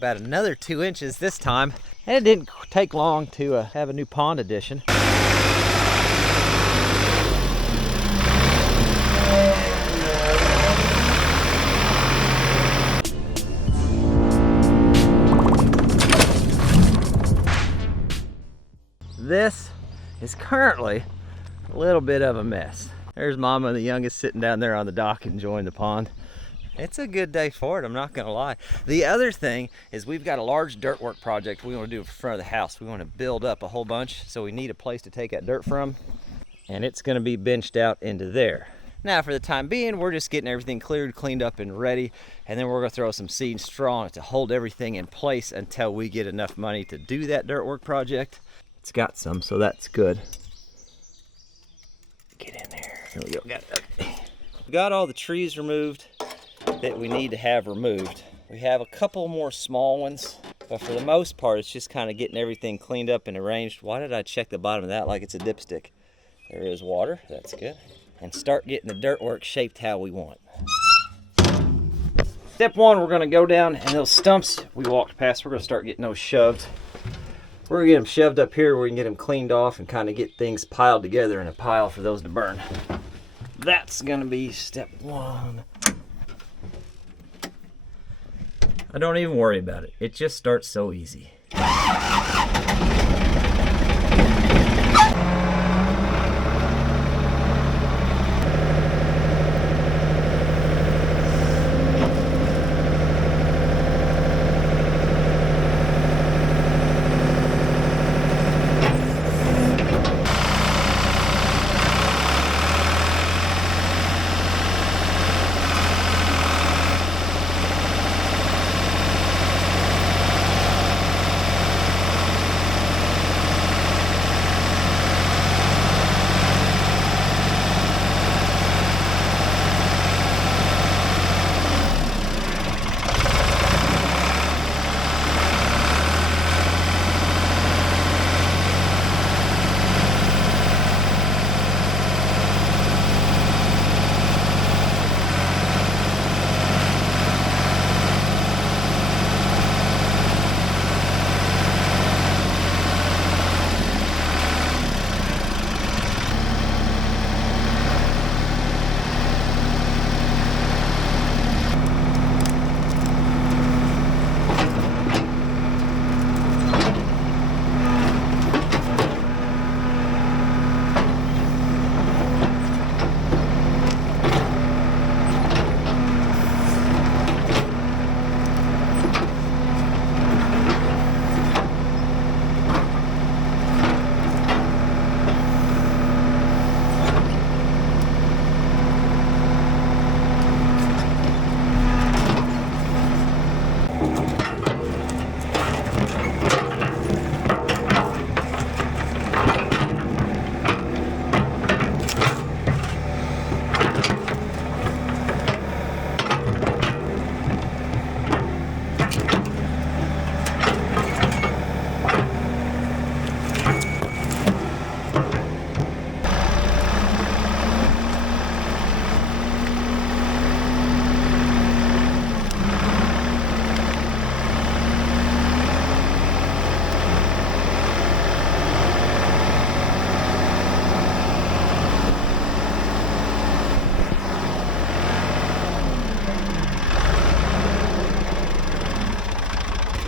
about another 2 inches this time. And it didn't take long to have a new pond addition. This is currently a little bit of a mess. There's Mama and the youngest sitting down there on the dock enjoying the pond. It's a good day for it, I'm not gonna lie. The other thing is we've got a large dirt work project we want to do in front of the house. We want to build up a whole bunch, so we need a place to take that dirt from, and it's gonna be benched out into there. Now for the time being, we're just getting everything cleared, cleaned up and ready, and then we're gonna throw some seed and straw on it to hold everything in place until we get enough money to do that dirt work project. It's got some, so that's good. Get in there. Here we go. We got all the trees removed that we need to have removed. We have a couple more small ones, but for the most part, it's just kind of getting everything cleaned up and arranged. Why did I check the bottom of that like it's a dipstick? There is water. That's good. And start getting the dirt work shaped how we want. Step one, we're going to go down, and those stumps we walked past, we're going to start getting those shoved. We're gonna get them shoved up here where we can get them cleaned off and kind of get things piled together in a pile for those to burn. That's gonna be step one. I don't even worry about it. It just starts so easy.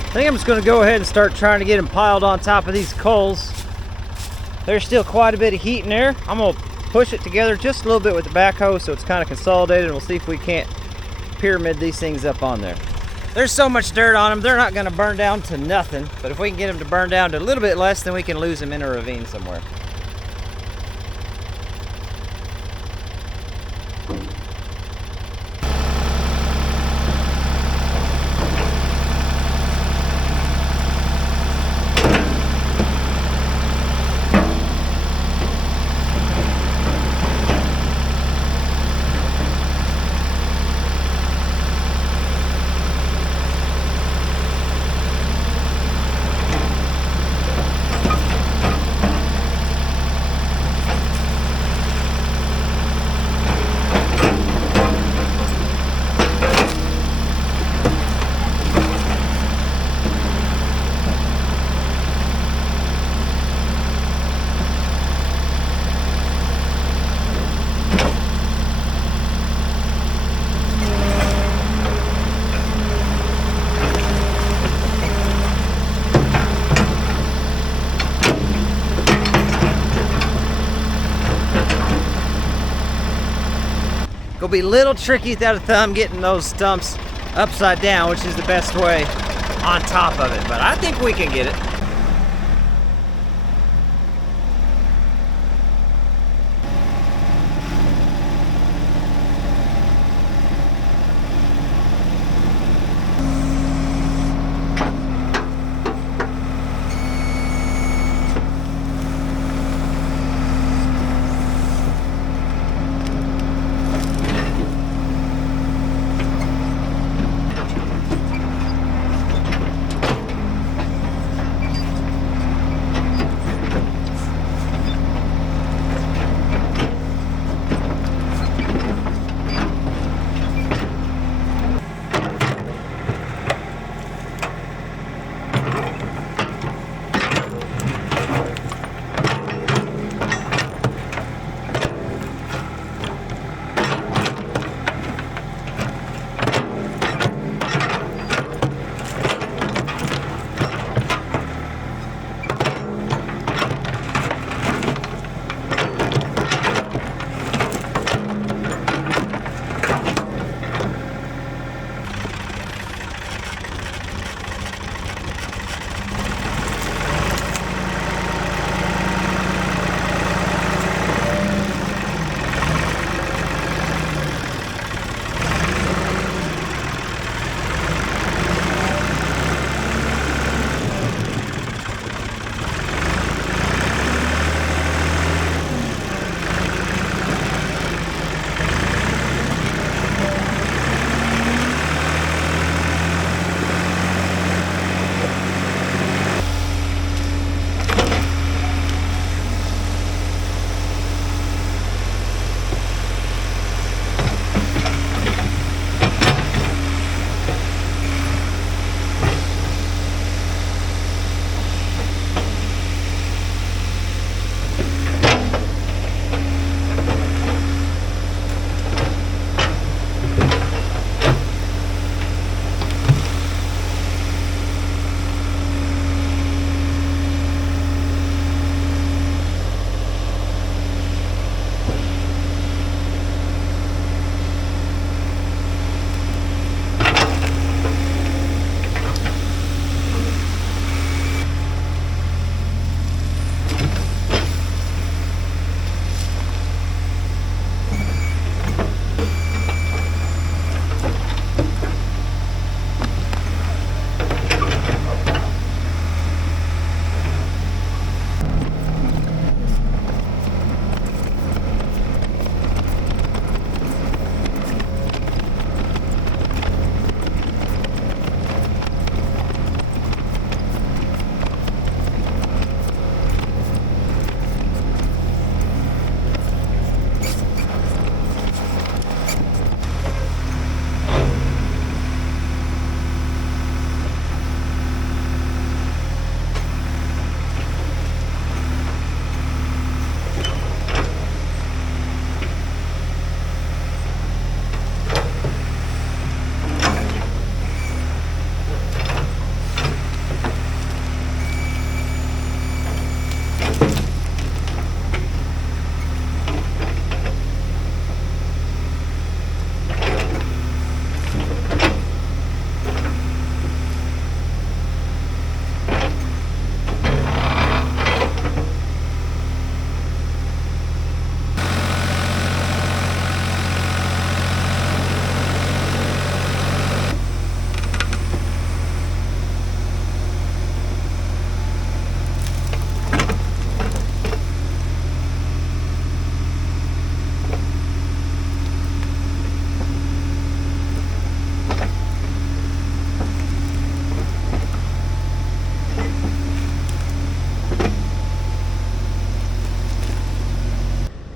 I think I'm just going to go ahead and start trying to get them piled on top of these coals. There's still quite a bit of heat in there. I'm going to push it together just a little bit with the backhoe so it's kind of consolidated, and we'll see if we can't pyramid these things up on there. There's so much dirt on them, they're not going to burn down to nothing, but if we can get them to burn down to a little bit less, then we can lose them in a ravine somewhere. be a little tricky without a thumb getting those stumps upside down, which is the best way on top of it, but I think we can get it.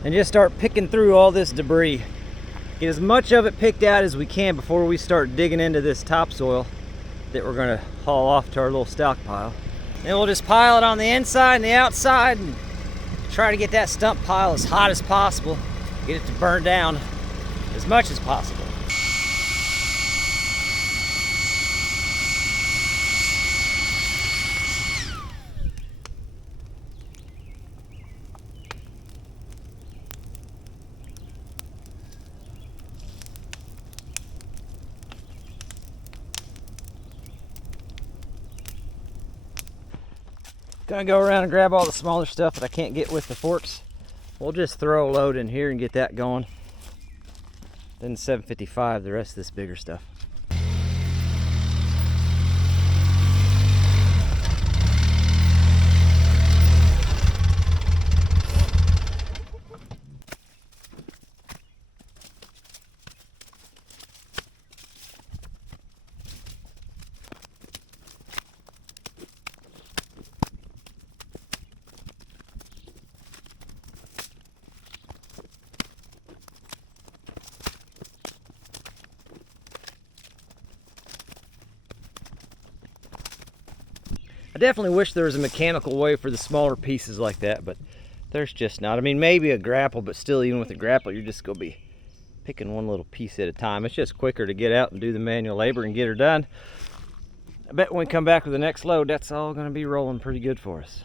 and just start picking through all this debris. Get as much of it picked out as we can before we start digging into this topsoil that we're going to haul off to our little stockpile. Then we'll just pile it on the inside and the outside and try to get that stump pile as hot as possible. Get it to burn down as much as possible. Gonna go around and grab all the smaller stuff that I can't get with the forks. We'll just throw a load in here and get that going. Then the 755, the rest of this bigger stuff. I definitely wish there was a mechanical way for the smaller pieces like that, but there's just not. I mean, maybe a grapple, but still, even with a grapple, you're just gonna be picking one little piece at a time. It's just quicker to get out and do the manual labor and get her done. I bet when we come back with the next load, that's all gonna be rolling pretty good for us.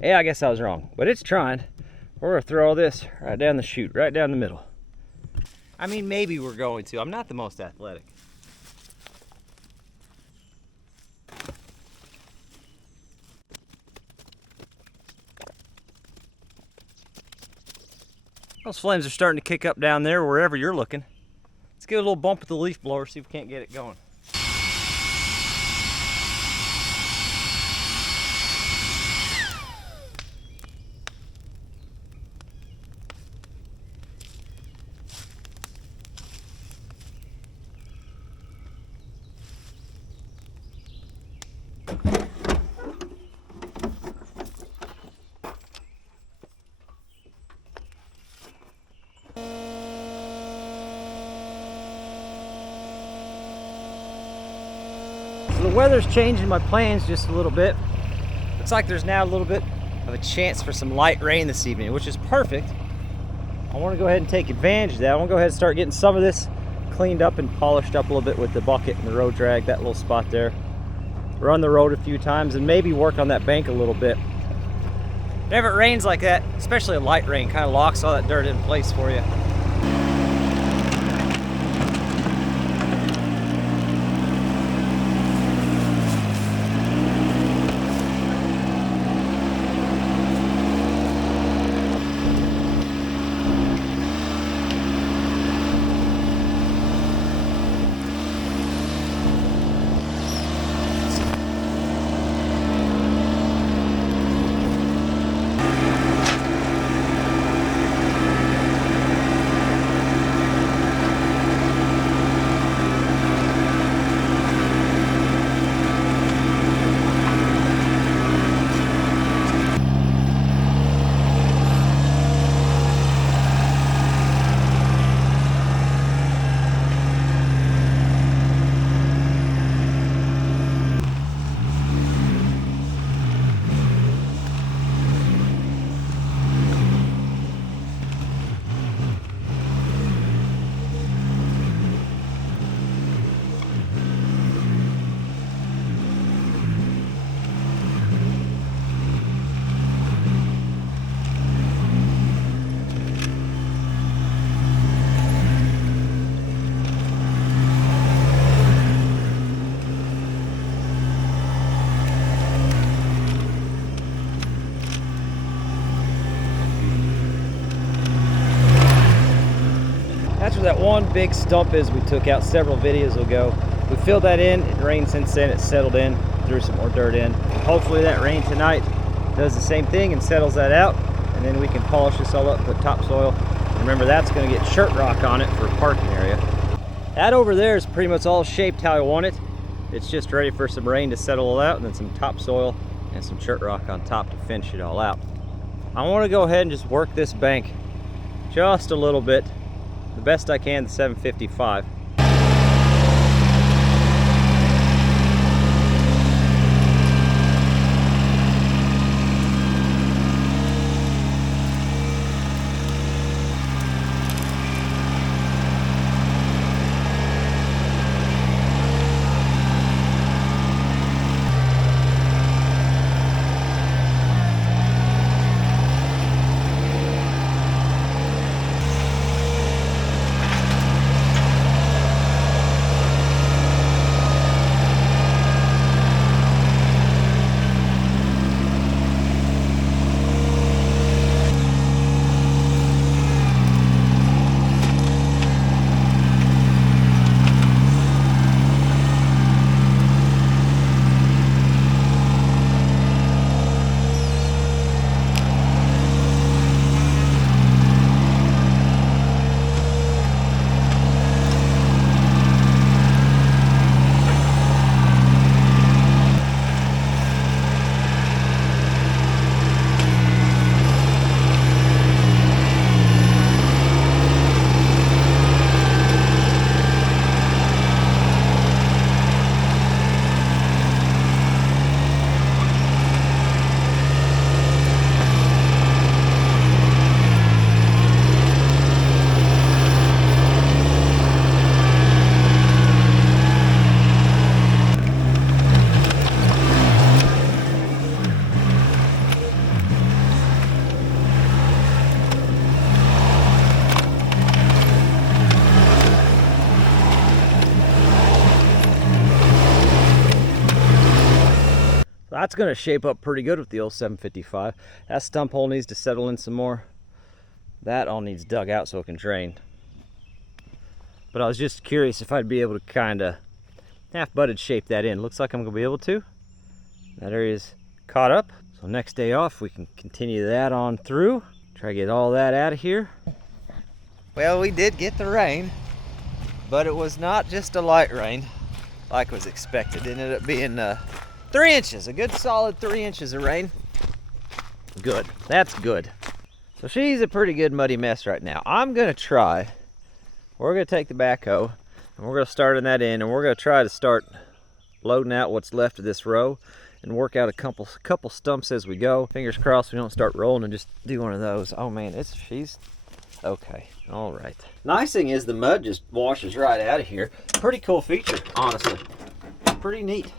Yeah, I guess I was wrong, but it's trying. We're gonna throw all this right down the chute, right down the middle. I mean, maybe we're going to. I'm not the most athletic. Those flames are starting to kick up down there wherever you're looking. Let's give it a little bump with the leaf blower, see if we can't get it going. The weather's changing my plans just a little bit. Looks like there's now a little bit of a chance for some light rain this evening, which is perfect. I want to go ahead and take advantage of that. I want to go ahead and start getting some of this cleaned up and polished up a little bit with the bucket and the road drag, that little spot there. Run the road a few times and maybe work on that bank a little bit. Whenever it rains like that, especially a light rain, kind of locks all that dirt in place for you. That's where that one big stump is we took out several videos ago. We filled that in, it rained since then, it settled in, threw some more dirt in. Hopefully that rain tonight does the same thing and settles that out, and then we can polish this all up and put topsoil. Remember, that's gonna get shirt rock on it for a parking area. That over there is pretty much all shaped how I want it. It's just ready for some rain to settle it out, and then some topsoil and some shirt rock on top to finish it all out. I wanna go ahead and just work this bank just a little bit, the best I can, the 755. That's gonna shape up pretty good with the old 755. That stump hole needs to settle in some more. That all needs dug out so it can drain. But I was just curious if I'd be able to kind of half-butted shape that in. Looks like I'm gonna be able to. That area's caught up. So next day off, we can continue that on through. Try to get all that out of here. Well, we did get the rain, but it was not just a light rain like was expected. It ended up being 3 inches, a good solid 3 inches of rain. Good, that's good. So she's a pretty good muddy mess right now. I'm gonna try, we're gonna take the backhoe and we're gonna start in that end, and we're gonna try to start loading out what's left of this row and work out a couple stumps as we go. Fingers crossed we don't start rolling and just do one of those. Oh man, she's okay. All right. Nice thing is the mud just washes right out of here. Pretty cool feature, honestly. Pretty neat.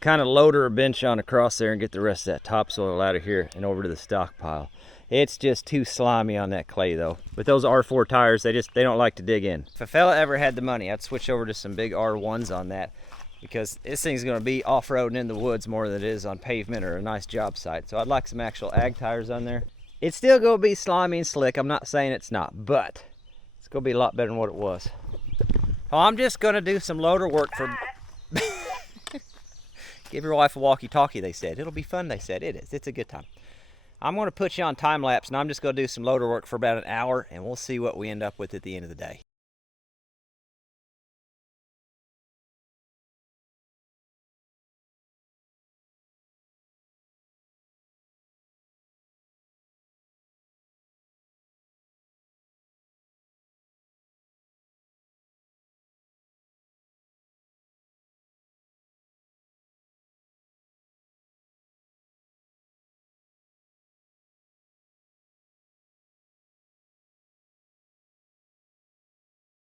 Kind of loader a bench on across there and get the rest of that topsoil out of here and over to the stockpile. It's just too slimy on that clay though. With those R4 tires, they don't like to dig in. If a fella ever had the money, I'd switch over to some big R1s on that, because this thing's gonna be off-roading in the woods more than it is on pavement or a nice job site. So I'd like some actual ag tires on there. It's still gonna be slimy and slick. I'm not saying it's not, but it's gonna be a lot better than what it was. Oh, I'm just gonna do some loader work for give your wife a walkie-talkie, they said. It'll be fun, they said. It is. It's a good time. I'm going to put you on time-lapse, and I'm just going to do some loader work for about an hour, and we'll see what we end up with at the end of the day.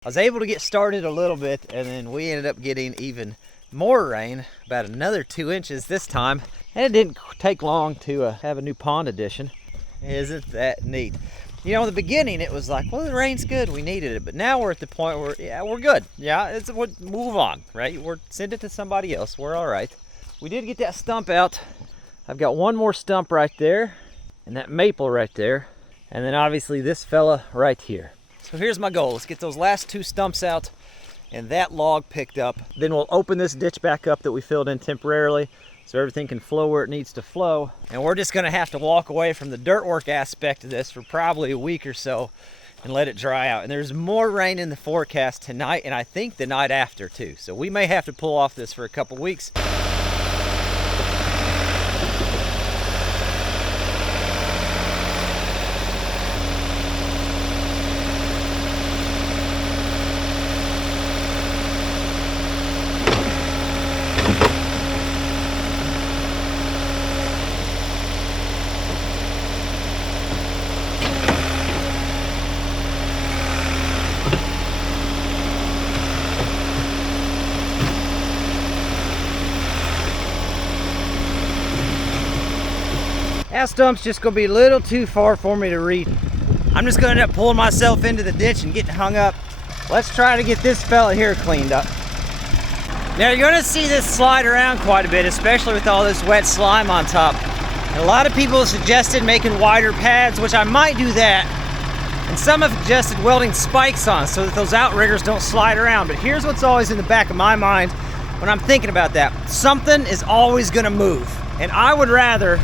I was able to get started a little bit, and then we ended up getting even more rain, about another 2 inches this time. And it didn't take long to have a new pond addition. Isn't that neat? You know, in the beginning it was like, well, the rain's good, we needed it. But now we're at the point where, yeah, we're good. Yeah, we'll move on, right? We're send it to somebody else. We're all right. We did get that stump out. I've got one more stump right there, and that maple right there, and then obviously this fella right here. So here's my goal. Let's get those last 2 stumps out and that log picked up. Then we'll open this ditch back up that we filled in temporarily so everything can flow where it needs to flow. And we're just gonna have to walk away from the dirt work aspect of this for probably a week or so and let it dry out. And there's more rain in the forecast tonight, and I think the night after too. So we may have to pull off this for a couple weeks. That stump's just gonna be a little too far for me to reach. I'm just gonna end up pulling myself into the ditch and getting hung up. Let's try to get this fella here cleaned up. Now you're gonna see this slide around quite a bit, especially with all this wet slime on top. And a lot of people have suggested making wider pads, which I might do that. And some have suggested welding spikes on so that those outriggers don't slide around. But here's what's always in the back of my mind when I'm thinking about that. Something is always gonna move. And I would rather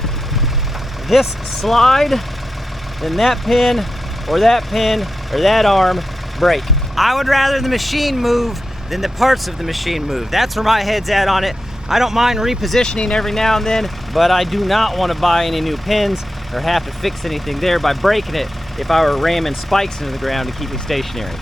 this slide than that pin or that arm break. I would rather the machine move than the parts of the machine move. That's where my head's at on it. I don't mind repositioning every now and then, but I do not want to buy any new pins or have to fix anything there by breaking it if I were ramming spikes into the ground to keep me stationary.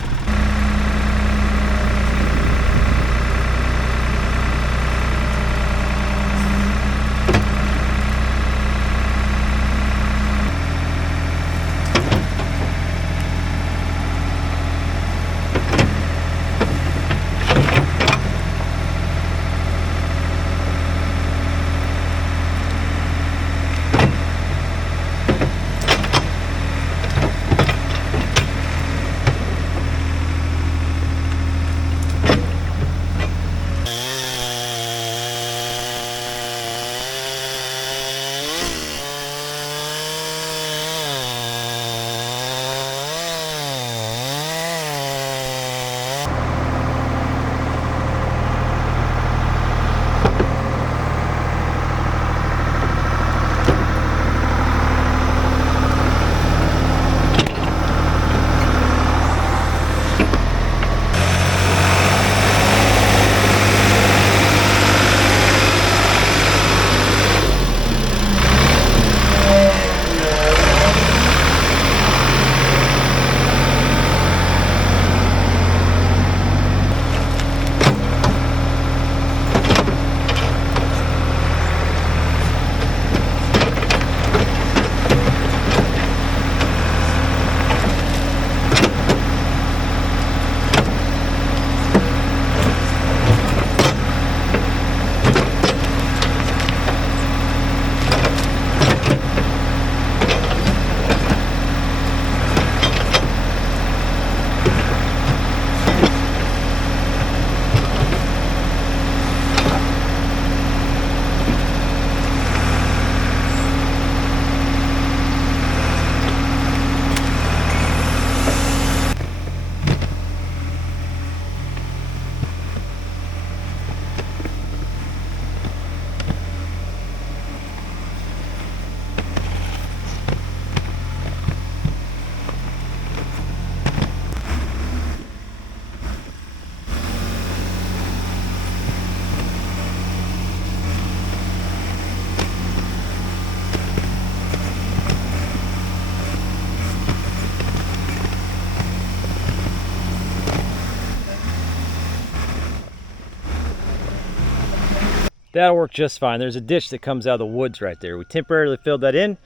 That'll work just fine. There's a ditch that comes out of the woods right there. We temporarily filled that in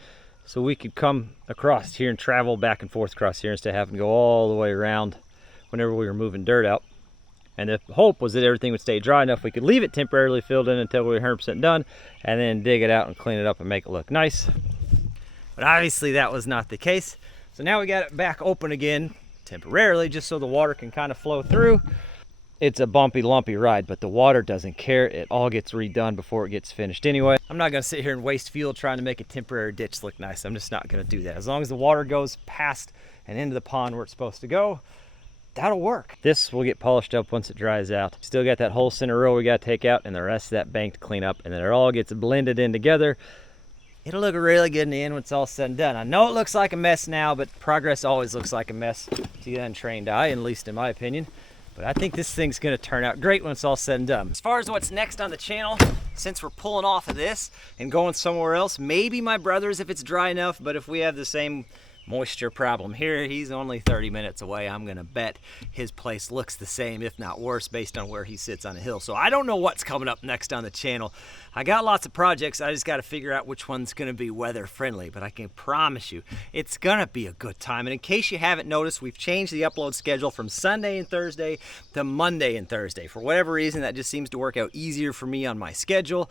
so we could come across here and travel back and forth across here instead of having to go all the way around whenever we were moving dirt out. And the hope was that everything would stay dry enough we could leave it temporarily filled in until we were 100% done and then dig it out and clean it up and make it look nice. But obviously that was not the case. So now we got it back open again temporarily, just so the water can kind of flow through. It's a bumpy, lumpy ride, but the water doesn't care. It all gets redone before it gets finished anyway. I'm not gonna sit here and waste fuel trying to make a temporary ditch look nice. I'm just not gonna do that. As long as the water goes past and into the pond where it's supposed to go, that'll work. This will get polished up once it dries out. Still got that whole center row we gotta take out and the rest of that bank to clean up, and then it all gets blended in together. It'll look really good in the end when it's all said and done. I know it looks like a mess now, but progress always looks like a mess to the untrained eye, at least in my opinion. But I think this thing's gonna turn out great when it's all said and done. As far as what's next on the channel, since we're pulling off of this and going somewhere else, maybe my brother's if it's dry enough, but if we have the same moisture problem here, he's only 30 minutes away. I'm gonna bet his place looks the same, if not worse, based on where he sits on a hill. So I don't know what's coming up next on the channel. I got lots of projects. I just got to figure out which one's gonna be weather friendly, but I can promise you it's gonna be a good time. And in case you haven't noticed, we've changed the upload schedule from Sunday and Thursday to Monday and Thursday. For whatever reason, that just seems to work out easier for me on my schedule.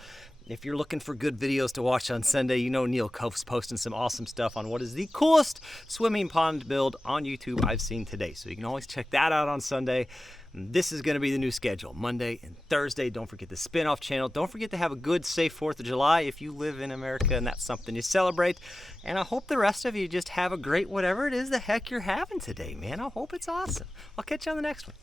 If you're looking for good videos to watch on Sunday, you know Neil Koph's posting some awesome stuff on what is the coolest swimming pond build on YouTube I've seen today. So you can always check that out on Sunday. This is going to be the new schedule, Monday and Thursday. Don't forget the spin-off channel. Don't forget to have a good, safe 4th of July if you live in America and that's something you celebrate. And I hope the rest of you just have a great whatever it is the heck you're having today, man. I hope it's awesome. I'll catch you on the next one.